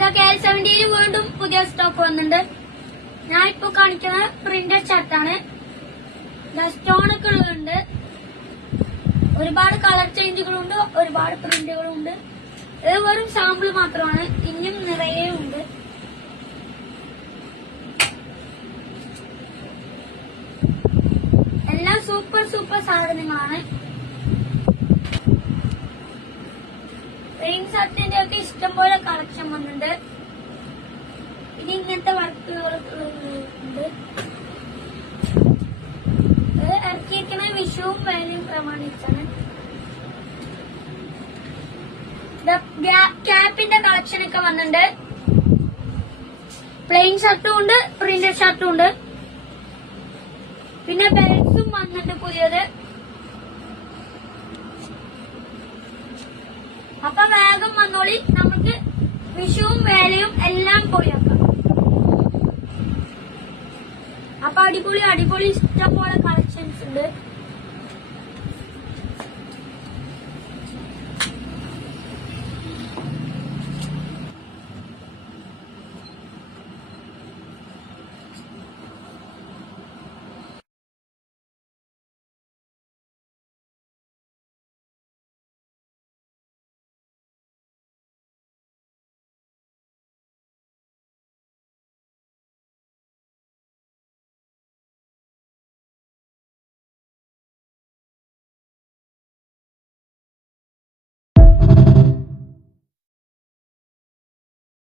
ഇതൊക്കെ L70 വീണ്ടും പുതിയ സ്റ്റോക്ക് വന്നിട്ടുണ്ട്. ഞാൻ ഇപ്പൊ കാണിക്കുന്ന പ്രിന്റഡ് ഷർട്ടാണ്. സ്റ്റോണൊക്കെ ഉള്ളതുണ്ട്. ഒരുപാട് കളർ ചേഞ്ചുകളുണ്ട്, ഒരുപാട് പ്രിന്റുകളുണ്ട്. ഇത് വെറും സാമ്പിൾ മാത്രമാണ്, ഇനിയും നിറയെ ഉണ്ട്. എല്ലാം സൂപ്പർ സാധനങ്ങളാണ്. പ്ലെയിൻ ഷർട്ടിന്റെ ഒക്കെ ഇഷ്ടംപോലെ കളക്ഷൻ വന്നിട്ടുണ്ട്. ഇനി ഇങ്ങനത്തെ വർക്കുകളൊക്കെ ഉണ്ട്. ഇറക്കിയിരിക്കുന്ന വിഷുവും വേലയും പ്രമാണിച്ചാണ്. ക്യാപ്പിന്റെ കളക്ഷൻ ഒക്കെ വന്നിട്ടുണ്ട്. പ്ലെയിൻ ഷർട്ടും ഉണ്ട്, പ്രിന്റഡ് ഷർട്ടും ഉണ്ട്. പിന്നെ ബെൽറ്റ്സും വന്നിട്ടുണ്ട് പുതിയത്. അപ്പൊ വേഗം വന്നോളി, നമുക്ക് വിഷുവും വേലയും എല്ലാം പൊളിയാക്കാം. അപ്പൊ അടിപൊളി ഇഷ്ടംപോലെ കളക്ഷൻസ് ഉണ്ട്.